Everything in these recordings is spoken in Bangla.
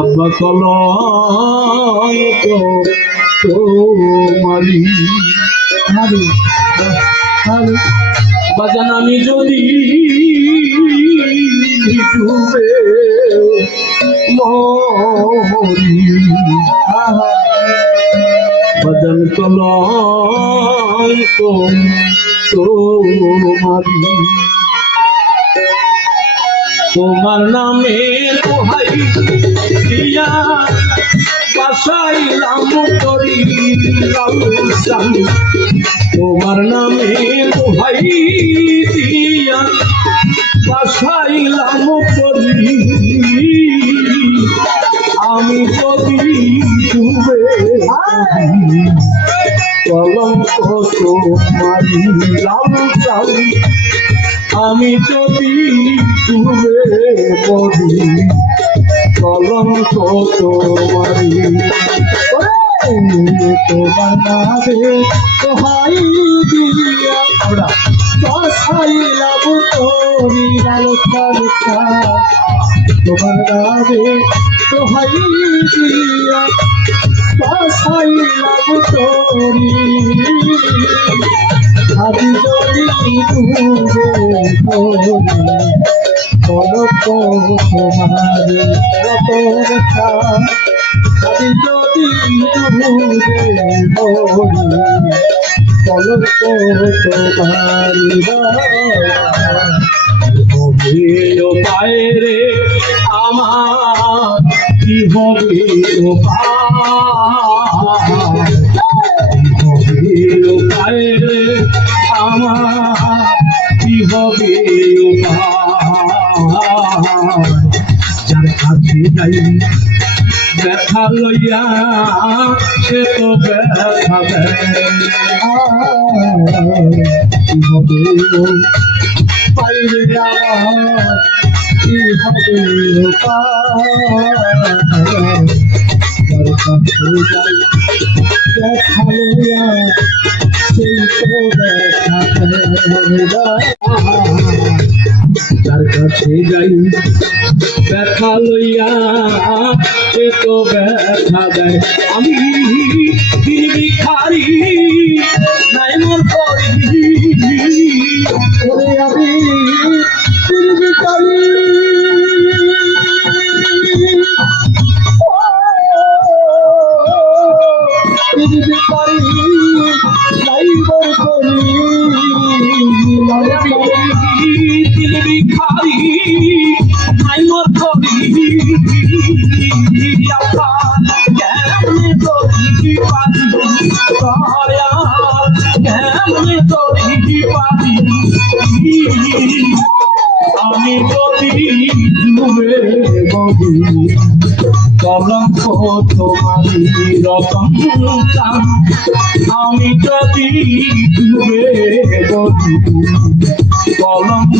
আব্বা কলঙ্ক তোমারি বাজান আমি যদি ডুবে মরি বাজান কলঙ্ক তোমারি তোমার নামে দোহাই দিয়া বাসাইলাম করি তোমার নামে দোহাই দিয়া বাসাইলাম করি আমি যদি ডুবে কলঙ্ক তোমারি লাল আমি যদি ডুবে পড়ি কলঙ্ক তোমারি তোমার নামে দোহাই দিয়া বাসাইলাম তোরি তোমার নামে দোহাই দিয়া বাসাইলাম তোরি আমি যদি ডুবে পড়ি কলঙ্ক তোমারি রতনটা আমি যদি ডুবে পড়ি কলঙ্ক তোমারি পায়ে রে আমার কি হবে পায়ে রে আমার কি হবে যার কাছে যাই ব্যথা লইয়া সে তো ব্যথা কি হবে পাইলে আমার কি হবে যার কাছে যাই ব্যথা লইয়া সেই তো ব্যথা যার কাছে যাই ব্যথা লইয়া সে তো ব্যথা দেয় আমি ভিখারি নাই মোর করি আমি ভিখারি নাই মোর করি ভিখারি নাই মোর করি কেমনে করি পারি কেমনে করি পারি আমি যদি ডুবে বলি কলঙ্ক তোমারি রতন আমি যদি ডুবে বলি কলঙ্ক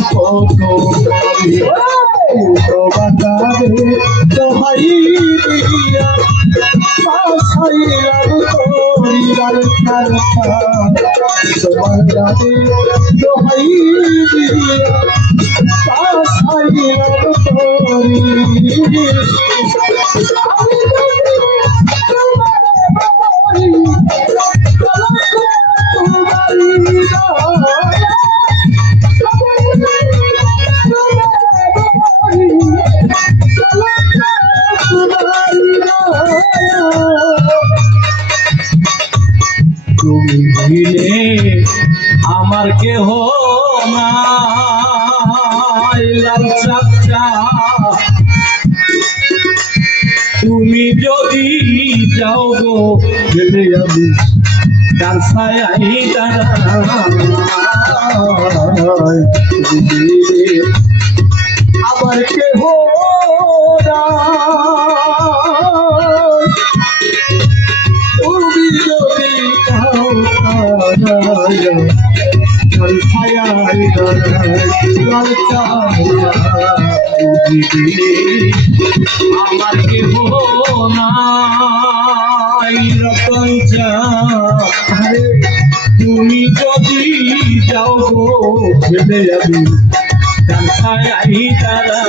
তোমারি দোহাই দিয়া বাসাইলাম তোরি তোমার নামে দোহাই দিয়া বাসাইলাম তোরি তুমি দিলে আমার কেহ নাই লাল চাচা তুমি যদি যাও গো গেলে আমি তার ছায়াই আবার কেহ তুমি যদি যাও তার ছায়াই আমার কেহ নাই রতন তুমি যদি যাও গো ভেবে আমি ছায়াই তারা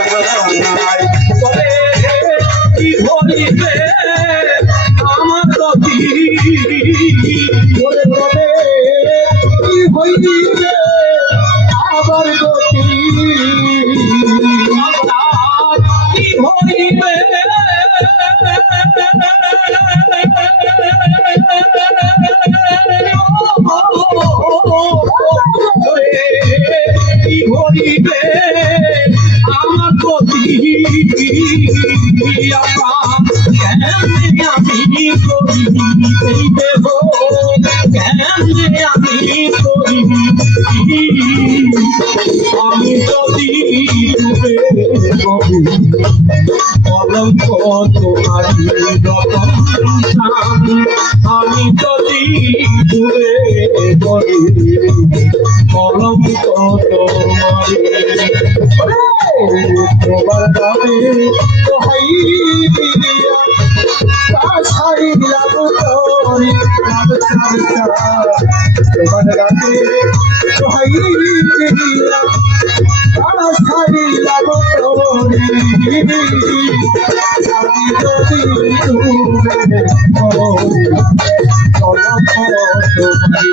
কেমনে আমি করি এই দেব, কেমনে আমি করি আমি যদি ডুবে করি কলঙ্ক তোমারি রতন আমি যদি ডুবে করি কলঙ্ক তোমারি তোমার গাবে দোহাই দিয়া কাছাই লাগো তোরি তোমার গাবে দোহাই দিয়া কাছাই লাগো তোরি আমি যদি ডুবে করি কলঙ্ক তোমারি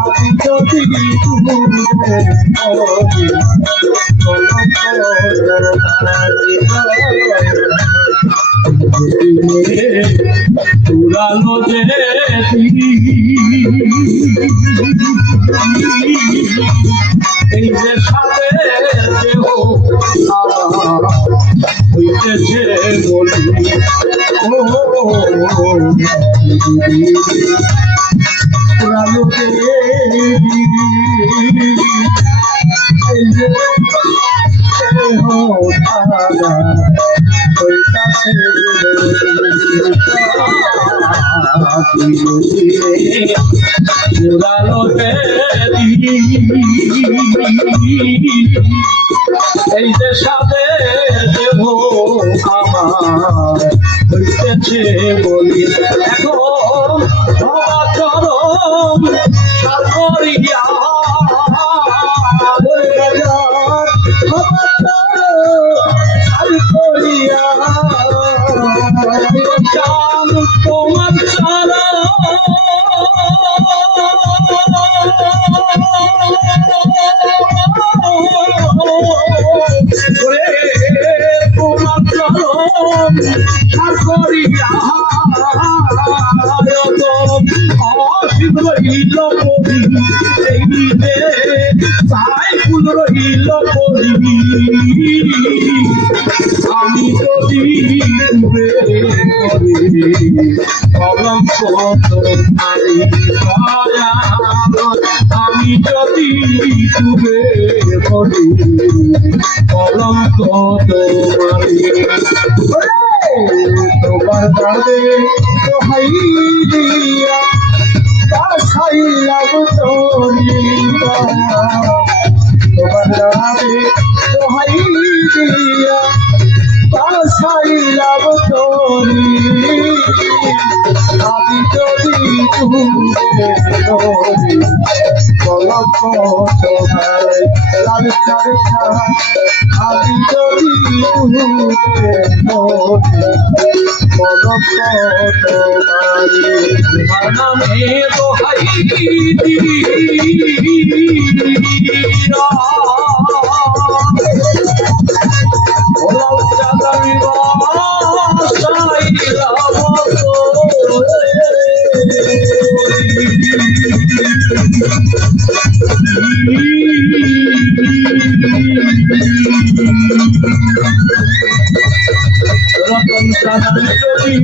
আমি যদি ডুবে পুরানো যে এই যে সাথে দেহ হইতেছে বলি পুরানো যে এই যে এই যে সাথে দেহ আমার হইতেছে বলি এখন চরম সাগরিয়া জান তোমার সারা তোমার চরম সাগরিয়া অসীম রহিল কবি এই দিনে সাই ফুল রহিল কবি আমি যদি ডুবে করি কলঙ্ক তোমারি আমি যদি ডুবে করি কলঙ্ক তোমারি তোমার গাবে দোহাই দিয়া কাছাই লাগো তোরি তোমার গাবে দোহাই দিয়া কাছাই লাগো তোরি আমি যদি ডুবে করি কলঙ্ক তোমারি লাল চারটা আমি যদি ডুবে করি কলঙ্ক তোমারি তোমার নামে দোহাই দিয়া ওলাল চাঁদারি বাসাই রতন চাঁদারি যদি